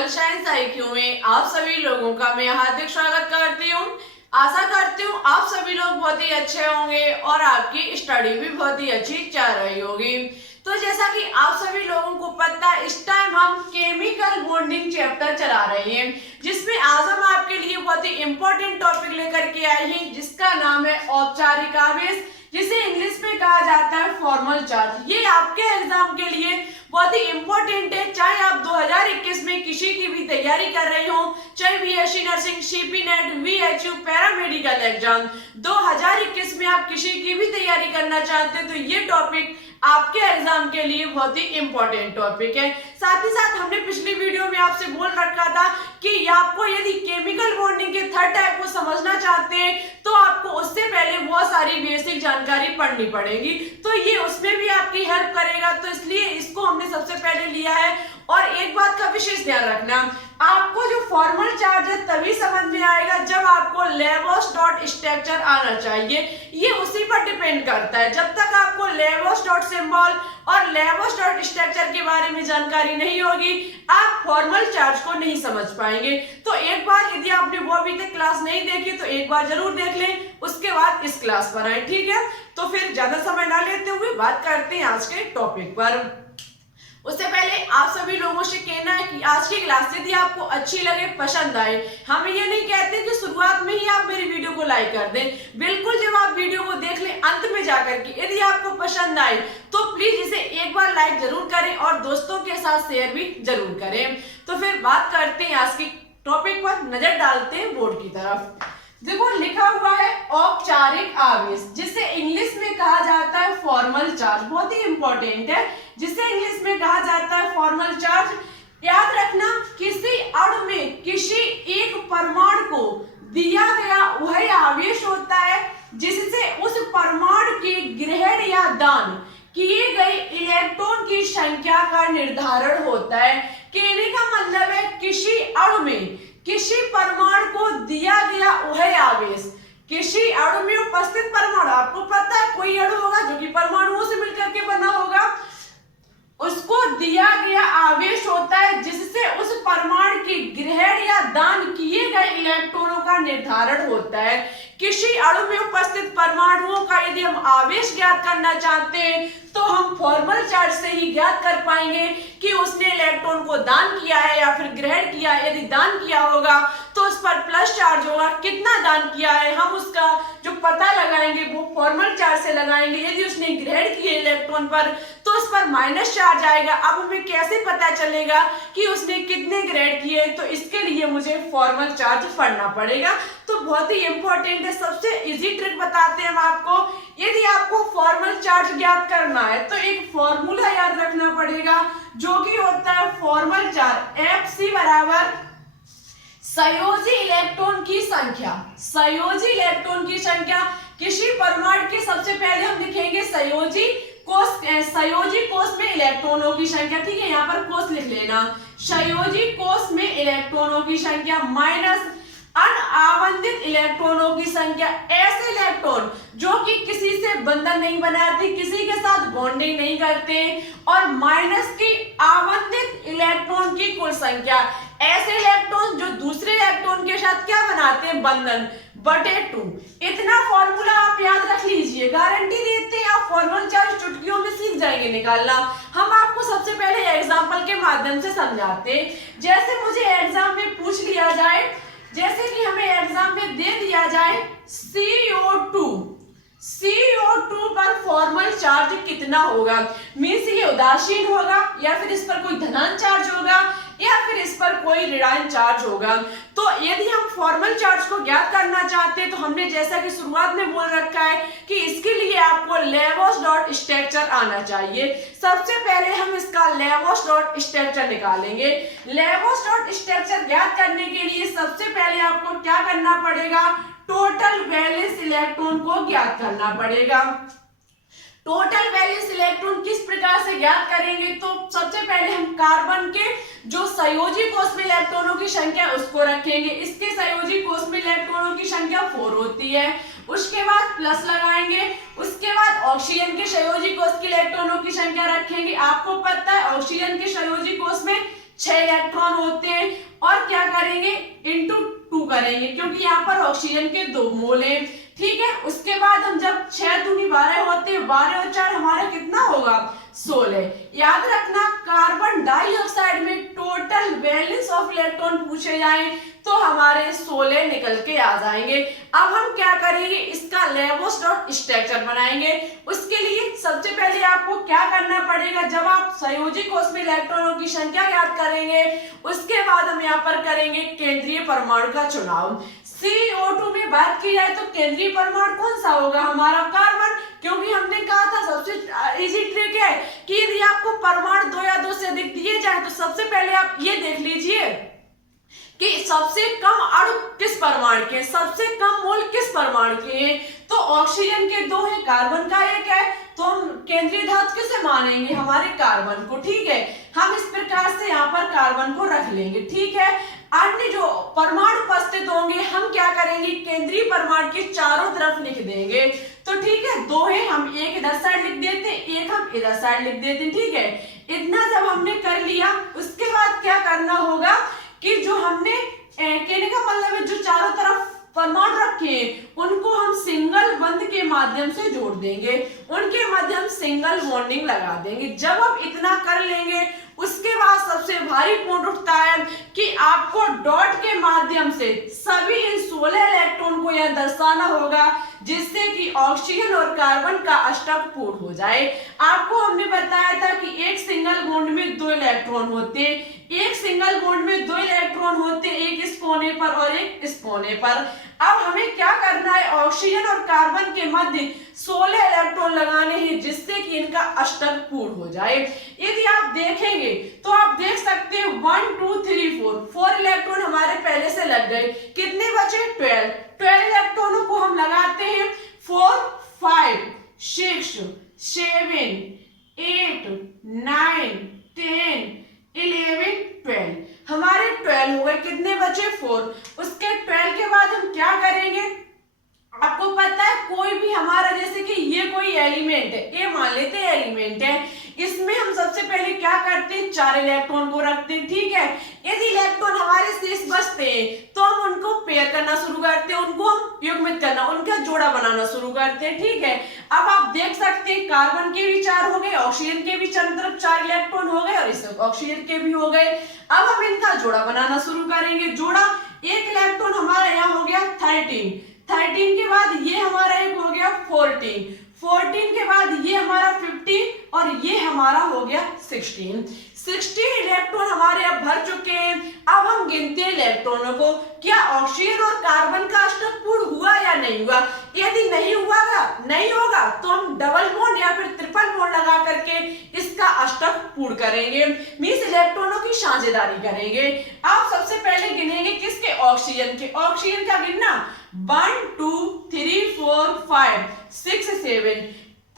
Global science IQ में आप सभी लोगों का मैं हार्दिक स्वागत करती हूँ। आशा करती हूँ आप सभी लोग बहुत ही अच्छे होंगे और आपकी स्टडी भी बहुत ही अच्छी चल रही होगी। तो जैसा कि आप सभी लोगों को पता है, इस टाइम हम केमिकल बॉन्डिंग चैप्टर चला रहे हैं, जिसमें आज हम आपके लिए बहुत ही इंपॉर्टेंट टॉपिक लेकर के आए हैं, जिसका नाम है औपचारिक आवेश, जिसे इंग्लिश में कहा जाता है फॉर्मल चार्ज। ये आपके एग्जाम के लिए बहुत ही इंपॉर्टेंट है। चाहे आप 2021 में किसी की भी तैयारी कर रहे हो, चाहे BSc nursing, CP NET, VHU, paramedical exam 2021 में आप किसी की भी तैयारी करना चाहते हैं, तो ये टॉपिक आपके एग्जाम के लिए बहुत ही इंपॉर्टेंट टॉपिक है। साथ ही साथ हमने पिछली वीडियो में आपसे बोल रखा था कि आपको यदि केमिकल बॉन्डिंग के थर्ड टाइप को समझना चाहते हैं तो आपको उससे पहले बहुत सारी बेसिक जानकारी पढ़नी पड़ेगी, तो ये उसमें भी आपकी हेल्प करेगा। तो इसलिए इसको हमने सबसे पहले लिया है। और एक बात का विशेष ध्यान रखना, आपको जो फॉर्मल चार्ज है तभी समझ में आएगा जब आपको लेबोस डॉट स्ट्रक्चर आना चाहिए। ये उसी पर डिपेंड करता है। जब तक आपको लेबोस डॉट सिंबल और लेबोस डॉट स्ट्रक्चर के बारे में जानकारी नहीं होगी, आप फॉर्मल चार्ज को नहीं समझ पाएंगे। तो एक बार यदि आपने वो अभी तक क्लास नहीं देखी तो एक बार जरूर देख लें, उसके बाद इस क्लास पर आए, ठीक है। तो फिर ज्यादा समय ना लेते हुए बात करते हैं आज के टॉपिक पर। उससे पहले आप सभी लोगों से कहना है कि आज की क्लास यदि आपको अच्छी लगे, पसंद आए, हम ये नहीं कहते कि शुरुआत में ही आप मेरी वीडियो को लाइक कर दें। बिल्कुल जब आप वीडियो को देख लें अंत में जाकर के, यदि आपको पसंद आए तो प्लीज इसे एक बार लाइक जरूर करें और दोस्तों के साथ शेयर भी जरूर करें। तो फिर बात करते हैं आज की टॉपिक पर, नजर डालते हैं बोर्ड की तरफ। देखो लिखा हुआ है औपचारिक आवेश, जिसे इंग्लिश में कहा जाता है फॉर्मल चार्ज। बहुत ही इंपॉर्टेंट है, जिसे इंग्लिश में कहा जाता है फॉर्मल चार्ज। याद रखना, किसी अणु में किसी एक परमाणु को दिया गया वह आवेश होता है जिससे उस परमाणु की ग्रहण या दान किए गए इलेक्ट्रॉन की संख्या का निर्धारण होता है। कहने का मतलब है किसी अणु में किसी परमाणु को दिया गया वह आवेश, किसी अणु में उपस्थित परमाणु, आपको पता है कोई अणु होगा जो कि परमाणुओं से मिलकर के बना होगा, उसको दिया गया आवेश होता है जिससे उस परमाणु की ग्रहण या दान किए गए इलेक्ट्रॉनों का निर्धारण होता है। किसी अणु में उपस्थित परमाणुओं का यदि हम आवेश ज्ञात करना चाहते हैं तो हम फॉर्मल चार्ज से ही ज्ञात कर पाएंगे कि उसने इलेक्ट्रॉन को दान किया है या फिर ग्रहण किया है। यदि दान किया होगा तो उस पर प्लस चार्ज होगा, कितना दान किया है हम उसका जो पता लगाएंगे वो फॉर्मल चार्ज से लगाएंगे। यदि उसने ग्रहण किए इलेक्ट्रॉन पर तो उस पर माइनस चार्ज आएगा। अब हमें कैसे पता चलेगा कि उसने कितने ग्रहण किए, तो इसके लिए मुझे फॉर्मल चार्ज पढ़ना पड़ेगा। तो बहुत ही इंपॉर्टेंट है, सबसे इजी ट्रिक बताते हैं हम आपको। यदि आपको फॉर्मल चार्ज ज्ञात करना है तो एक फॉर्मूला याद रखना पड़ेगा जो कि होता है फॉर्मल चार्ज Fc बराबर संयोजी इलेक्ट्रॉन की संख्या। संयोजी इलेक्ट्रॉन की संख्या किसी परमाणु के, सबसे पहले हम लिखेंगे संयोजी कोष में इलेक्ट्रॉनों की संख्या, ठीक है, यहाँ पर कोष लिख लेना। संयोजी कोष में इलेक्ट्रॉनों की संख्या माइनस अनावंतित इलेक्ट्रॉनों की संख्या। ऐसे इलेक्ट्रॉन जो कि किसी से बंधन नहीं बनाते, किसी के साथ बॉन्डिंग नहीं करते, और माइनस की आवंटित इलेक्ट्रॉन की कुल संख्या। ऐसे इलेक्ट्रॉन जो दूसरे इलेक्ट्रॉन के साथ क्या बनाते हैं, बंधन, बटे 2। इतना फॉर्मूला आप याद रख लीजिए, गारंटी देते हैं आप फॉर्मल चार्ज चुटकियों में सीख जाएंगे निकालना। हम आपको सबसे पहले एग्जांपल के माध्यम से समझाते हैं। जैसे मुझे एग्जाम में पूछ लिया जाए, जैसे कि हमें एग्जाम में दे दिया जाए CO2 पर फॉर्मल चार्ज कितना होगा, मीन्स ये उदासीन होगा या फिर इस पर कोई धनात्मक चार्ज होगा या फिर इस पर कोई ऋणात्मक चार्ज होगा। तो यदि हम फॉर्मल चार्ज को ज्ञात करना चाहते हैं तो हमने जैसा कि शुरुआत में बोल रखा है कि इसके लिए आपको लेबोस डॉट स्ट्रक्चर आना चाहिए। सबसे पहले हम इसका लेबोस डॉट स्ट्रक्चर निकालेंगे। लेबोस डॉट स्ट्रक्चर ज्ञात करने के लिए सबसे पहले आपको क्या करना पड़ेगा, टोटल वैलेंस इलेक्ट्रॉन को ज्ञात करना पड़ेगा। टोटल वैलेंस इलेक्ट्रॉन किस प्रकार से ज्ञात करेंगे, तो सबसे पहले हम कार्बन के जो संयोजी कोष में इलेक्ट्रॉनों की संख्या उसको रखेंगे। इसके संयोजी कोष में इलेक्ट्रॉनों की संख्या 4 होती है। उसके बाद प्लस लगाएंगे। उसके बाद ऑक्सीजन के संयोजी कोष की इलेक्ट्रॉनों की संख्या रखेंगे। आपको पता है ऑक्सीजन के संयोजी कोष में 6 इलेक्ट्रॉन होते हैं और क्या करेंगे इंटू 2 करेंगे क्योंकि यहाँ पर ऑक्सीजन के 2 मोल हैं। ठीक है, उसके बाद हम जब 6 दूनी 12 होते हैं, 12 और 4 हमारा कितना होगा 16। याद रखना कार्बन डाइऑक्साइड में टोटल बैलेंस ऑफ इलेक्ट्रॉन पूछे जाए तो हमारे 16 निकल के आ जाएंगे। अब हम क्या करेंगे, इसका लेबोस डॉट स्ट्रक्चर बनाएंगे। उसके लिए सबसे पहले आपको क्या करना पड़ेगा, जब आप संयोजी कोष में इलेक्ट्रॉनों की संख्या याद करेंगे उसके बाद हम यहाँ पर करेंगे केंद्रीय परमाणु का चुनाव। CO2 में बात की जाए तो केंद्रीय परमाणु कौन सा होगा, हमारा कार्बन, क्योंकि हमने कहा था सबसे इजी ट्रिक है कि यदि आपको परमाणु 2 या 2 से अधिक दिए जाए तो सबसे पहले आप ये देख लीजिए कि सबसे कम अणु किस परमाणु के, सबसे कम मोल किस परमाणु के हैं। तो ऑक्सीजन के 2 है, कार्बन का 1 है, तो हम केंद्रीय धातु किसे मानेंगे, हमारे कार्बन को। ठीक है, हम इस प्रकार से यहाँ पर कार्बन को रख लेंगे। ठीक है, अन्य जो परमाणु उपस्थित होंगे हम क्या करेंगे, केंद्रीय परमाणु के चारों तरफ लिख देंगे। तो ठीक है, 2 है, हम एक इधर साइड लिख देते हैं, एक हम इधर साइड लिख देते हैं। ठीक है, इतना जब हमने कर लिया उसके बाद क्या करना होगा कि जो हमने कहने का मतलब है जो चारों तरफ परमाणु रखे हैं उनको हम सिंगल बंध के माध्यम से जोड़ देंगे, उनके माध्यम सिंगल बॉन्डिंग लगा देंगे। जब हम इतना कर लेंगे उसके बाद सबसे भारी पॉइंट उठता है कि आपको डॉट के माध्यम से सभी इन 16 इलेक्ट्रॉन को यह दर्शाना होगा जिससे कि ऑक्सीजन और कार्बन का अष्टक पूर्ण हो जाए। आपको हमने बताया था कि एक सिंगल बॉन्ड में 2 इलेक्ट्रॉन होते, एक सिंगल बॉन्ड में 2 इलेक्ट्रॉन होते, एक इस कोने पर और एक इस कोने पर। अब हमें क्या करना है, ऑक्सीजन और कार्बन के मध्य 16 इलेक्ट्रॉन लगाने हैं जिससे कि इनका अष्टक पूर्ण हो जाए। यदि आप देखेंगे तो आप देख सकते हैं 1 2 3 4 इलेक्ट्रॉन हमारे पहले से लग गए, कितने बचे 12 इलेक्ट्रॉनों को हम लगाते हैं 4 5 6 7 8 9 10 11 12 हमारे 12 हो गए, कितने बचे 4। उसके 12 के बाद हम क्या करेंगे, आपको पता है कोई भी हमारा जैसे कि ये कोई एलिमेंट है, ये मान लेते हैं एलिमेंट है, इसमें हम सबसे पहले क्या करते हैं 4 इलेक्ट्रॉन को रखते हैं। ठीक है, यदि इलेक्ट्रॉन हमारे शेष बचते हैं तो हम उनको पेयर करना शुरू करते हैं, उनको हम युग्मित करना, उनका जोड़ा बनाना शुरू करते हैं। ठीक है, अब आप देख सकते हैं कार्बन के भी 4 हो गए, ऑक्सीजन के भी चारों तरफ 4 इलेक्ट्रॉन हो गए और इस ऑक्सीजन के भी हो गए। अब हम इनका जोड़ा बनाना शुरू करेंगे। जोड़ा, एक इलेक्ट्रॉन हमारा यहाँ हो गया 13 के बाद ये हमारा एक हो गया 14 के बाद ये हमारा 15 और ये हमारा हो गया 16 इलेक्ट्रॉन हमारे अब भर चुके हैं। अब हम गिनते हैं इलेक्ट्रॉनों को, क्या ऑक्सीजन और कार्बन का अष्टक पूर्ण हुआ या नहीं हुआ। यदि नहीं होगा तो हम डबल बॉन्ड या फिर ट्रिपल बॉन्ड लगा करके इसका अष्टक पूर्ण करेंगे, मींस इलेक्ट्रॉनों की साझेदारी करेंगे। आप सबसे पहले गिनेंगे किसके, ऑक्सीजन के। ऑक्सीजन का गिनना 1 2 3 4 5 6 7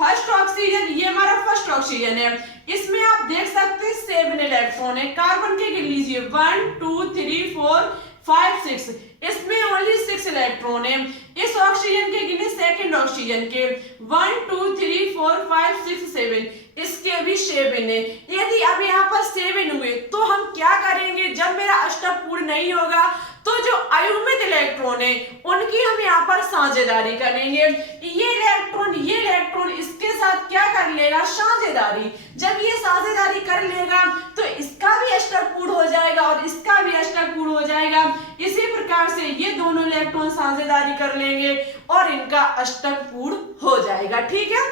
फर्स्ट ऑक्सीजन, ये हमारा फर्स्ट ऑक्सीजन है, इसमें आप देख सकते हैं 7 इलेक्ट्रॉन है। कार्बन के गिन लीजिए 1 2 3 4 5 6, इसमें ओनली 6 इलेक्ट्रॉन है। इस ऑक्सीजन के गिने सेकंड ऑक्सीजन के 1 2 3 4 5 6 7, इसके भी 7 है। यदि अब यहाँ पर 7 हुए तो हम क्या करेंगे, जब मेरा अष्टक पूर्ण नहीं होगा तो जो अयुग्मित इलेक्ट्रॉन है उनकी हम यहाँ पर साझेदारी करेंगे। ये इलेक्ट्रॉन इसके साथ क्या कर लेगा, साझेदारी। जब ये साझेदारी कर लेगा तो इसका भी अष्टक पूर्ण हो जाएगा और इसका भी अष्टक पूर्ण हो जाएगा। इसी प्रकार से ये दोनों इलेक्ट्रॉन साझेदारी कर लेंगे और इनका अष्टक पूर्ण हो जाएगा। ठीक है,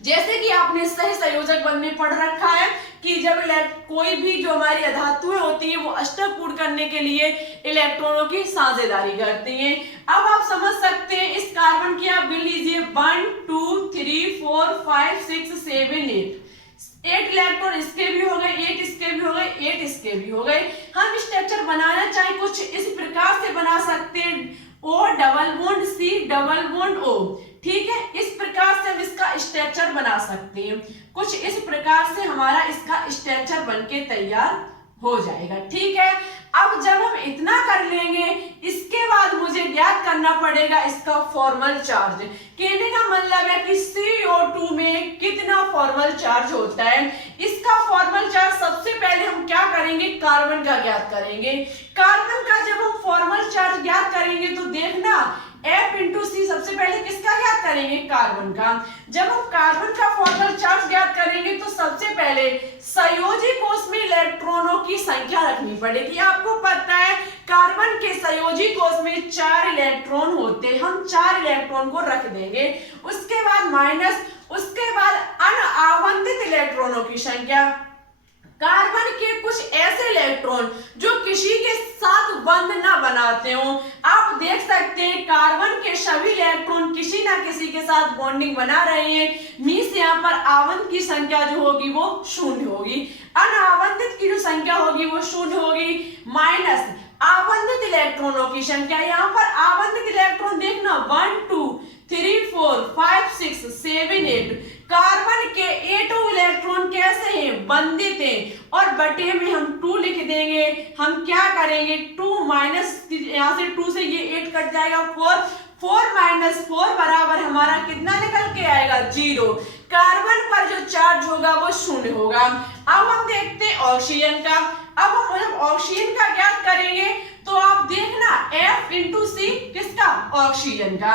जैसे कि आपने सही संयोजक बंध में पढ़ रखा है कि जब कोई भी जो हमारी अधातुएं होती है वो अष्टक पूर्ण करने के लिए इलेक्ट्रॉनों की साझेदारी करती हैं। अब आप समझ सकते हैं इस कार्बन की आप गिन लीजिए 1 2 3 4 5 6 7 8 इलेक्ट्रॉन इसके भी हो गए, 8 इसके भी हो गए, 8 इसके भी हो गए। हम स्ट्रक्चर बनाना चाहे कुछ इस प्रकार से बना सकते हैं, O double bond C double bond O। ठीक है, इस प्रकार से हम इसका स्ट्रक्चर बना सकते हैं। कुछ इस प्रकार से हमारा इसका स्ट्रक्चर बनके तैयार हो जाएगा। ठीक है, अब जब हम इतना कर लेंगे इसके बाद मुझे ज्ञात करना करना पड़ेगा इसका फॉर्मल चार्ज। कहने का मतलब है कि CO2 में कितना फॉर्मल चार्ज होता है। इसका फॉर्मल चार्ज सबसे पहले हम क्या करेंगे, कार्बन का ज्ञात करेंगे। कार्बन का जब हम फॉर्मल चार्ज ज्ञात करेंगे तो देखना F इंटू सी, सबसे पहले किसका ज्ञात करेंगे, कार्बन का। जब हम कार्बन का फॉर्मल चार्ज ज्ञात करेंगे तो सबसे पहले संयोजी कोष में इलेक्ट्रॉनों की संख्या रखनी पड़ेगी। आपको पता है कार्बन के संयोजी कोष में 4 इलेक्ट्रॉन होते हैं, हम 4 इलेक्ट्रॉन को रख देंगे। उसके बाद माइनस, उसके बाद अनावंतित इलेक्ट्रॉनों की संख्या। कार्बन के कुछ ऐसे इलेक्ट्रॉन जो किसी के साथ बंध ना बनाते हो, आप देख सकते हैं कार्बन के सभी इलेक्ट्रॉन किसी ना किसी के साथ बॉन्डिंग बना रहे हैं। मींस यहाँ पर आवंत की संख्या जो होगी वो 0 होगी, अनावंतित की जो संख्या होगी वो 0 होगी। माइनस आवंतित इलेक्ट्रॉनों की संख्या, यहाँ पर आवंतित इलेक्ट्रॉन देखना 1 2 3 4 5 6 7 8। कार्बन के 8 इलेक्ट्रॉन कैसे हैं, बंधित हैं, और बटे में हम 2 लिख देंगे। हम क्या करेंगे, 2 माइनस, यहाँ से 2 से ये 8 कट जाएगा, 4 4 माइनस 4 बराबर हमारा कितना निकल के आएगा, 0। कार्बन पर जो चार्ज होगा वो 0 होगा। अब हम देखते हैं ऑक्सीजन का। अब हम जब ऑक्सीजन का ज्ञात करेंगे तो आप देखना F इंटू सी, किसका, ऑक्सीजन का।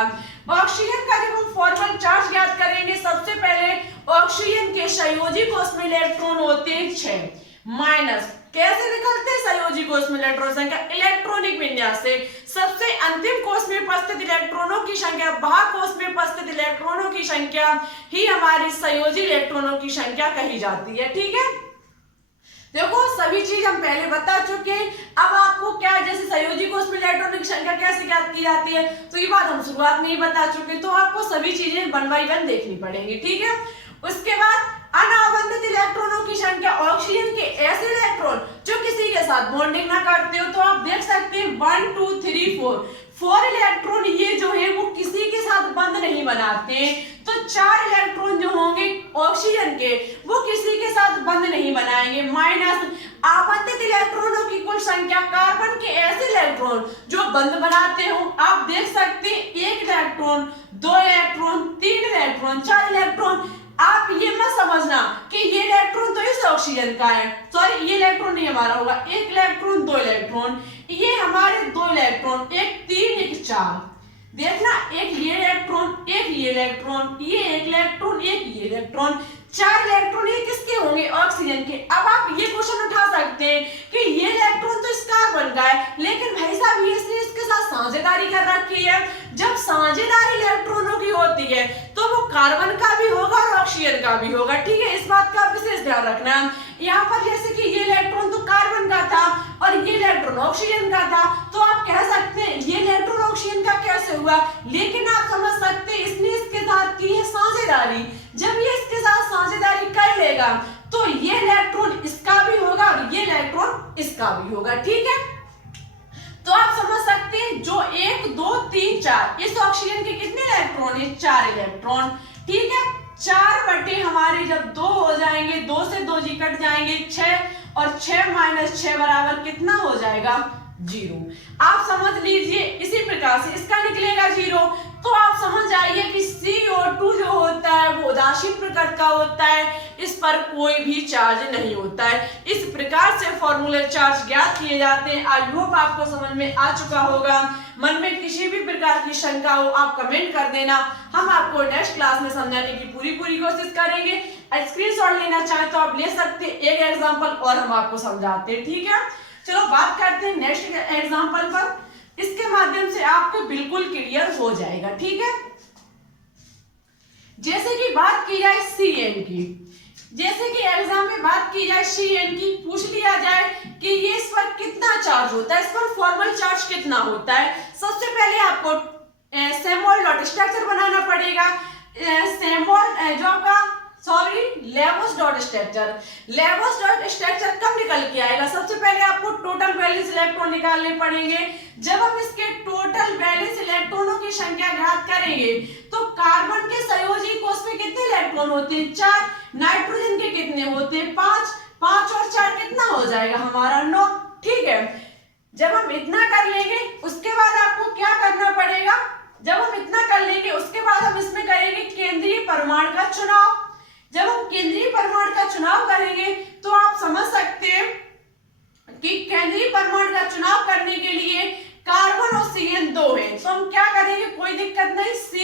ऑक्सीजन का जब हम फॉर्मल चार्ज ज्ञात करेंगे, सबसे पहले ऑक्सीजन के संयोजी कोष में इलेक्ट्रॉन होते हैं 6। माइनस कैसे निकलते हैं संयोजी कोष में इलेक्ट्रॉन संख्या, इलेक्ट्रॉनिक विन्यास से। सबसे अंतिम कोष में उपस्थित इलेक्ट्रॉनों की संख्या, बाह्य कोष में उपस्थित इलेक्ट्रॉनों की संख्या ही हमारी संयोजी इलेक्ट्रॉनों की संख्या कही जाती है। ठीक है, देखो सभी चीज हम पहले बता चुके हैं। अब आपको क्या है, जैसे संयोजी कोष में इलेक्ट्रॉनों की संख्या कैसे ज्ञात की जाती है, तो ये बात हम शुरुआत में ही बता चुके, तो आपको सभी चीजें 1 बाय 1 देखनी पड़ेंगी। ठीक है, उसके बाद अनावंतित इलेक्ट्रॉनों की संख्या, ऑक्सीजन के ऐसे इलेक्ट्रॉन जो किसी के साथ बॉन्डिंग ना करते हो, तो आप देख सकते हैं 1 2 3 4 इलेक्ट्रॉन ये जो है वो किसी के साथ बंध नहीं बनाते। तो 4 इलेक्ट्रॉन जो होंगे ऑक्सीजन के वो किसी के साथ बंध नहीं बनाएंगे। माइनस आवंतित इलेक्ट्रॉनों की कुल संख्या, कार्बन के ऐसे इलेक्ट्रॉन जो बंध बनाते हो, आप देख सकते हैं 1 इलेक्ट्रॉन 2 इलेक्ट्रॉन 3 इलेक्ट्रॉन 4 इलेक्ट्रॉन। आप ये मत समझना कि ये इलेक्ट्रॉन तो इस ऑक्सीजन का है, सॉरी ये इलेक्ट्रॉन नहीं हमारा होगा, 1 इलेक्ट्रॉन 2 इलेक्ट्रॉन, ये हमारे 2 इलेक्ट्रॉन, 1 3 1 4। देखना, एक ये इलेक्ट्रॉन, एक ये इलेक्ट्रॉन, ये 1 इलेक्ट्रॉन, एक ये इलेक्ट्रॉन, 4 इलेक्ट्रॉन ये किसके होंगे, ऑक्सीजन के। अब आप ये क्वेश्चन उठा सकते हैं कि ये इलेक्ट्रॉन तो इस कार्बन का है, लेकिन भाई साहब ये इसने इसके साथ साझेदारी कर रखी है। जब साझेदारी इलेक्ट्रॉनों की होती है तो वो कार्बन का भी होगा और ऑक्सीजन का भी होगा। ठीक है, इस बात का विशेष ध्यान रखना। यहाँ पर जैसे कि ये इलेक्ट्रॉन तो कार्बन का था और ये इलेक्ट्रॉन ऑक्सीजन का था, तो आप कह सकते हैं ये इलेक्ट्रॉन ऑक्सीजन का कैसे हुआ, लेकिन आप समझ सकते हैं इसने इसके साथ की है साझेदारी। जब ये इसके साथ साझेदारी कर लेगा तो ये इलेक्ट्रॉन इसका भी होगा और ये इलेक्ट्रॉन इसका भी होगा। ठीक है, तो आप समझ सकते हैं जो 1 2 3 4 इस ऑक्सीजन के कितने इलेक्ट्रॉन है, 4 इलेक्ट्रॉन। ठीक है, 4 बटे हमारे जब 2 हो जाएंगे, 2 से 2 जी कट जाएंगे, 6 और 6 माइनस 6 बराबर कितना हो जाएगा, 0। आप समझ लीजिए इसी प्रकार से इसका निकलेगा 0। तो आप समझ जाइए कि CO2 जो होता है वो उदासीन प्रकृति का होता है, इस पर कोई भी चार्ज नहीं होता है। इस प्रकार से फॉर्मूलर चार्ज ज्ञात किए जाते हैं। आई होप आपको समझ में आ चुका होगा। मन में किसी भी प्रकार की शंका हो आप कमेंट कर देना, हम आपको नेक्स्ट क्लास में समझाने की पूरी कोशिश करेंगे। स्क्रीनशॉट लेना चाहे तो आप ले सकते हैं, एक एग्जाम्पल और हम आपको समझाते हैं। ठीक है, चलो बात करते हैं नेक्स्ट एग्जाम्पल पर, इसके माध्यम से आपको बिल्कुल क्लियर हो जाएगा। ठीक है, जैसे कि बात की जाए CN की, जैसे कि एग्जाम में बात की जाए CN की, पूछ लिया जाए कि ये इस पर कितना चार्ज होता है, इस पर फॉर्मल चार्ज कितना होता है। सबसे पहले आपको सेमोल डॉट स्ट्रक्चर बनाना पड़ेगा। सेमोल जो आपका लेबोस डॉट स्ट्रक्चर, लेबोस डॉट स्ट्रक्चर कब निकल के आएगा, सबसे पहले आपको टोटल वैलेंस इलेक्ट्रॉन निकालने पड़ेंगे। जब हम इसके टोटल वैलेंस इलेक्ट्रॉनों की संख्या ज्ञात करेंगे तो कार्बन के संयोजी कोष में कितने इलेक्ट्रॉन होते हैं, 4, नाइट्रोजन के कितने होते हैं, 5 5 और 4 कितना हो जाएगा हमारा, 9। ठीक है, जब हम इतना कर लेंगे उसके बाद आपको क्या करना पड़ेगा, जब हम इतना कर लेंगे उसके बाद हम इसमें करेंगे केंद्रीय परमाणु का चुनाव। जब हम केंद्रीय परमाणु का चुनाव करेंगे तो आप समझ सकते हैं कि केंद्रीय परमाणु का चुनाव करने के लिए कार्बन और CN दो है, तो हम क्या करेंगे, कोई दिक्कत नहीं, C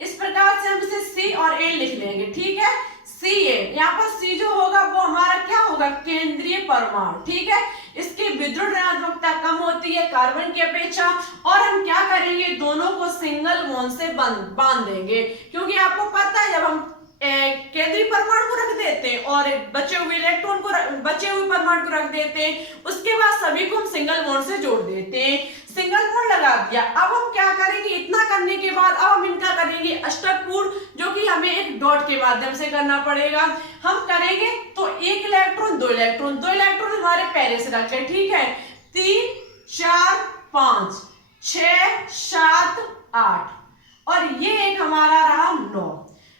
इस प्रकार से हम इसे C और A लिख लेंगे, ठीक है। CN यहाँ पर C जो होगा वो हमारा क्या होगा, केंद्रीय परमाणु, ठीक है। इसकी विद्युत ऋणात्मकता कम होती है कार्बन की अपेक्षा, और हम क्या करेंगे, दोनों को सिंगल बॉन्ड से बांध देंगे, क्योंकि आपको पता है जब हम केंद्रीय परमाणु को रख देते हैं और बचे हुए इलेक्ट्रॉन को बचे हुए परमाणु को रख देते हैं, उसके बाद सभी को हम सिंगल बॉन्ड से जोड़ देते हैं। सिंगल बॉन्ड लगा दिया, अब हम क्या करेंगे, इतना करने के बाद अब हम इनका करेंगे अष्टक पूर्ण, जो कि हमें एक डॉट के माध्यम से करना पड़ेगा। हम करेंगे तो एक इलेक्ट्रॉन दो इलेक्ट्रॉन हमारे पहले से रखे, ठीक है, 3 4 5 6 7 8 और ये एक हमारा रहा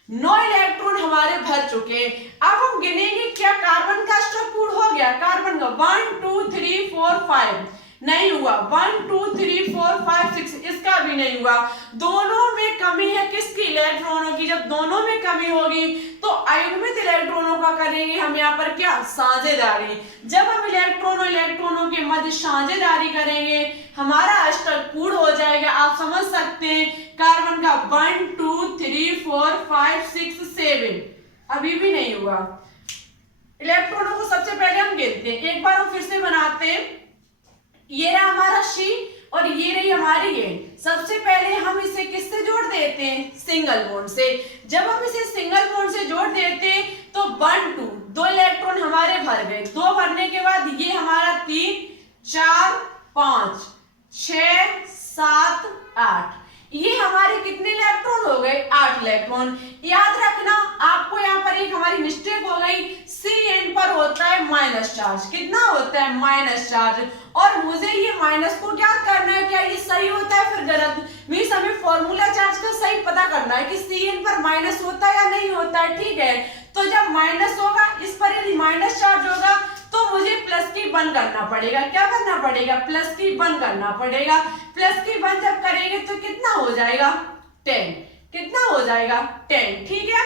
9 इलेक्ट्रॉन हमारे भर चुके। अब हम गिनेंगे क्या कार्बन का अष्टक पूर्ण हो गया, कार्बन का 1 2 3 4 5 नहीं हुआ, 1 2 3 4 5 6 इसका भी नहीं हुआ। दोनों में कमी है, किसकी, इलेक्ट्रॉनों की। जब दोनों में कमी होगी तो अयुग्मित इलेक्ट्रॉनों का करेंगे हम यहाँ पर क्या, साझेदारी। जब हम इलेक्ट्रॉनों के मध्य साझेदारी करेंगे हमारा अष्टक पूर्ण हो जाएगा। आप समझ सकते हैं कार्बन का 1 2 3 4 5 6 7 अभी भी नहीं हुआ। इलेक्ट्रॉनों को सबसे पहले हम गिनते हैं, एक बार हम फिर से बनाते हैं। ये रहा हमारा C और ये रही हमारी N। सबसे पहले हम इसे किससे जोड़ देते हैं, सिंगल बॉन्ड से। जब हम इसे सिंगल बॉन्ड से जोड़ देते हैं तो 1 2 दो इलेक्ट्रॉन हमारे भर गए, दो भरने के बाद ये हमारा 3 4 5 6 7 8 ये हमारे कितने इलेक्ट्रॉन हो गए, 8 इलेक्ट्रॉन। याद रखना आपको यहाँ पर एक हमारी मिस्टेक हो गई, CN पर होता है माइनस चार्ज। कितना होता है, माइनस चार्ज, और मुझे ये माइनस को ज्ञात करना है, क्या ये सही होता है फिर गलत। मींस हमें फॉर्मूला चार्ज का सही पता करना है कि CN पर माइनस होता है या नहीं होता है, ठीक है। तो जब माइनस होगा, इस पर यदि माइनस चार्ज होगा तो मुझे प्लस की 1 करना पड़ेगा। क्या करना पड़ेगा, प्लस की 1 करना पड़ेगा। प्लस की 1 जब करेंगे तो कितना हो जाएगा, 10। कितना हो जाएगा, 10, ठीक है।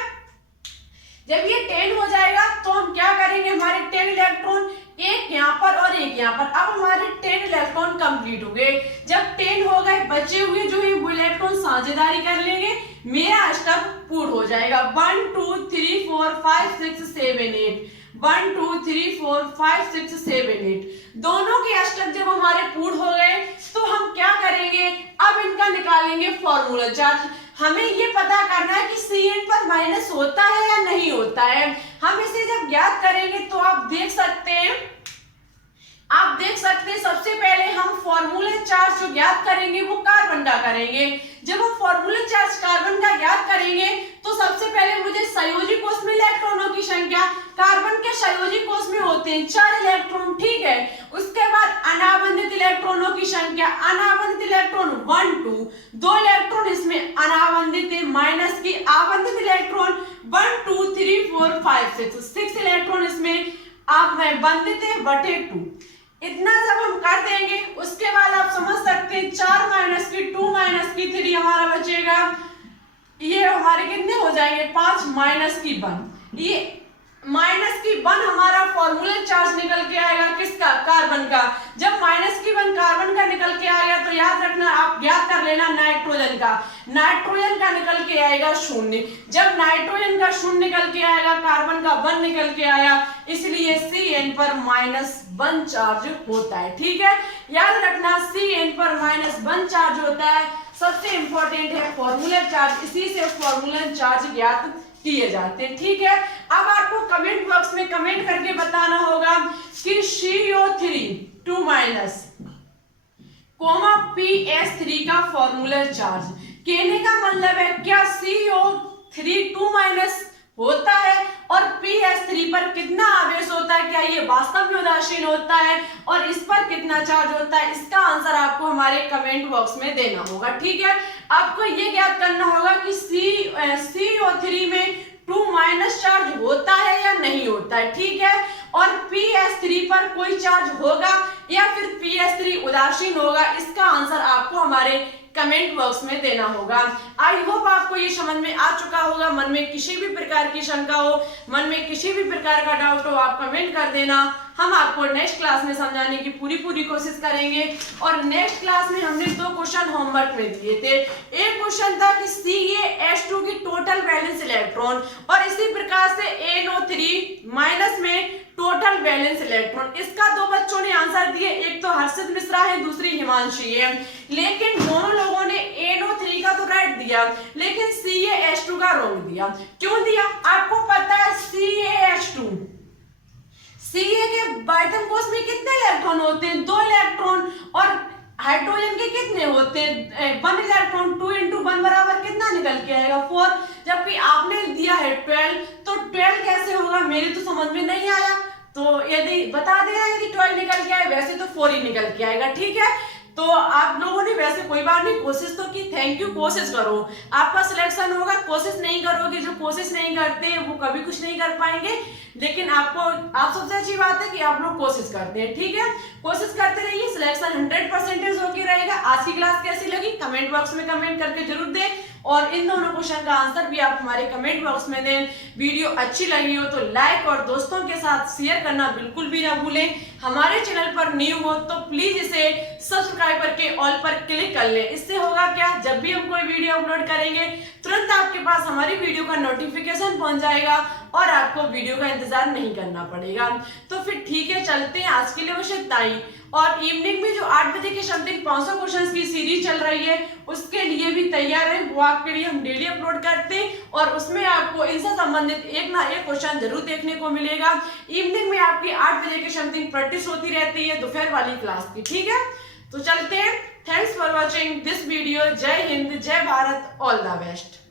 जब ये 10 हो जाएगा तो हम क्या करेंगे, हमारे 10 इलेक्ट्रॉन एक यहाँ पर और एक यहाँ पर, अब हमारे 10 इलेक्ट्रॉन कंप्लीट हो गए। जब 10 हो गए, बचे हुए जो है वो इलेक्ट्रॉन साझेदारी कर लेंगे, मेरा अष्टक पूर्ण हो जाएगा। 1 2 3 4 5 6 7 8 1 2 3 4 5 6 7 8 दोनों के अष्टक जब हमारे पूर्ण हो गए तो हम क्या करेंगे, अब इनका निकालेंगे फॉर्मूला चार्ज। हमें ये पता करना है कि CN पर माइनस होता है या नहीं होता है। हम इसे जब ज्ञात करेंगे तो आप देख सकते हैं सबसे पहले हम फॉर्मूले चार्ज जो ज्ञात करेंगे वो कार्बन का करेंगे। जब हम फॉर्मूले चार्ज कार्बन का ज्ञात करेंगे तो सबसे पहले मुझे संयोजी कोष में इलेक्ट्रॉनों की संख्या, कार्बन के संयोजी कोष में होते हैं 4 इलेक्ट्रॉन, ठीक है। उसके बाद अनाबंधित इलेक्ट्रॉनों की संख्या, अनाबंधित इलेक्ट्रॉन 1 2 दो इलेक्ट्रॉन इसमें अनाबंधित है, माइनस की आबंधित इलेक्ट्रॉन 1 2 3 4 5 6 इलेक्ट्रॉन इसमें आप बंधित है बटे 2। इतना जब हम कर देंगे उसके बाद आप समझ सकते हैं 4 माइनस की 2 माइनस की 3 हमारा बचेगा, ये हमारे कितने हो जाएंगे 5 माइनस की 1। ये माइनस की 1 हमारा फॉर्मूला चार्ज निकल के आएगा, किसका, कार्बन का। जब माइनस की 1 कार्बन का निकल के आएगा तो याद रखना, आप याद कर लेना नाइट्रोजन का। नाइट्रोजन का निकल के आएगा 0। जब नाइट्रोजन का 0 निकल के आएगा, कार्बन का 1 निकल के आया, इसलिए CN पर -1 चार्ज होता है, ठीक है। याद रखना CN पर -1 चार्ज होता है। सबसे इंपॉर्टेंट है फॉर्मूला चार्ज, इसी से फॉर्मूला चार्ज ज्ञात किए जाते हैं, ठीक है। अब आपको कमेंट बॉक्स में कमेंट करके बताना होगा कि CO3 2- PS3 का फॉर्मूला चार्ज। कहने का मतलब है क्या CO3 2- होता है और PS3 पर कितना आवेश होता है, क्या ये वास्तव में उदासीन होता है और इस पर कितना चार्ज होता है, इसका आंसर आपको हमारे कमेंट बॉक्स में देना होगा, ठीक है। आपको ये ज्ञात करना होगा कि CO3 में 2 माइनस चार्ज होता है या नहीं होता है, ठीक है। और PS3 पर कोई चार्ज होगा या फिर PS3 उदासीन होगा, इसका आंसर आपको हमारे कमेंट बॉक्स में देना होगा। आई होप आपको ये समझ में आ चुका होगा। मन में किसी भी प्रकार की शंका हो, मन में किसी भी प्रकार का डाउट हो, आप कमेंट कर देना। हम आपको नेक्स्ट क्लास में समझाने की पूरी कोशिश करेंगे। और नेक्स्ट क्लास में हमने 2 क्वेश्चन होमवर्क में दिए थे। एक क्वेश्चन था कि CaH2 की टोटल वैलेंस इलेक्ट्रॉन, और इसी प्रकार से NO3 माइनस में टोटल वैलेंस इलेक्ट्रॉन। इसका 2 बच्चों ने आंसर दिए, एक तो हर्षित मिश्रा है, दूसरी हिमांशी है। लेकिन दोनों लोगों ने NO3 का तो राइट दिया, लेकिन CaH2 का रॉन्ग दिया। क्यों दिया? आपको पता है CaH2 Ca के बाइटम कोश में कितने इलेक्ट्रॉन होते हैं? 2 इलेक्ट्रॉन। और हाइड्रोजन के कितने होते हैं? 1 इलेक्ट्रॉन। 2 × 1 बराबर कितना निकल के आएगा? 4। जबकि आपने दिया है 12, तो 12 कैसे होगा? मेरी तो समझ में नहीं आया। तो यदि बता देना, यदि 12 निकल के आए, वैसे तो 4 ही निकल के आएगा, ठीक है। तो आप लोगों ने वैसे कोई बात नहीं, कोशिश तो की, थैंक यू। कोशिश करो, आपका सिलेक्शन होगा। कोशिश नहीं करोगे, जो कोशिश नहीं करते वो कभी कुछ नहीं कर पाएंगे। लेकिन आप सबसे अच्छी बात है कि आप लोग कोशिश करते हैं, ठीक है। कोशिश करते रहिए, सिलेक्शन 100% होके रहेगा। आज की क्लास कैसी लगी कमेंट बॉक्स में कमेंट करके जरूर दें, और इन दोनों क्वेश्चन का आंसर भी आप हमारे कमेंट बॉक्स में दें। वीडियो अच्छी लगी हो तो लाइक और दोस्तों के साथ शेयर करना बिल्कुल भी ना भूलें। हमारे चैनल पर न्यू हो तो प्लीज इसे सब्सक्राइब करके ऑल पर क्लिक कर लें। इससे होगा क्या, जब भी हम कोई वीडियो अपलोड करेंगे तुरंत आपके पास हमारी वीडियो का नोटिफिकेशन पहुंच जाएगा और आपको वीडियो का इंतजार नहीं करना पड़ेगा। तो फिर ठीक है, चलते हैं। आज के लिए बस इतना ही। और इवनिंग में जो 8 बजे के समथिंग 500 क्वेश्चंस की सीरीज चल रही है, उसके लिए भी तैयार है। वो आपके लिए हम डेली अपलोड करते हैं, और उसमें आपको इनसे संबंधित एक ना एक क्वेश्चन जरूर देखने को मिलेगा। इवनिंग में आपकी 8 बजे के समथिंग प्रैक्टिस होती रहती है दोपहर वाली क्लास की, ठीक है। तो चलते हैं। Thanks for watching this video. जय हिंद, जय भारत, ऑल द बेस्ट।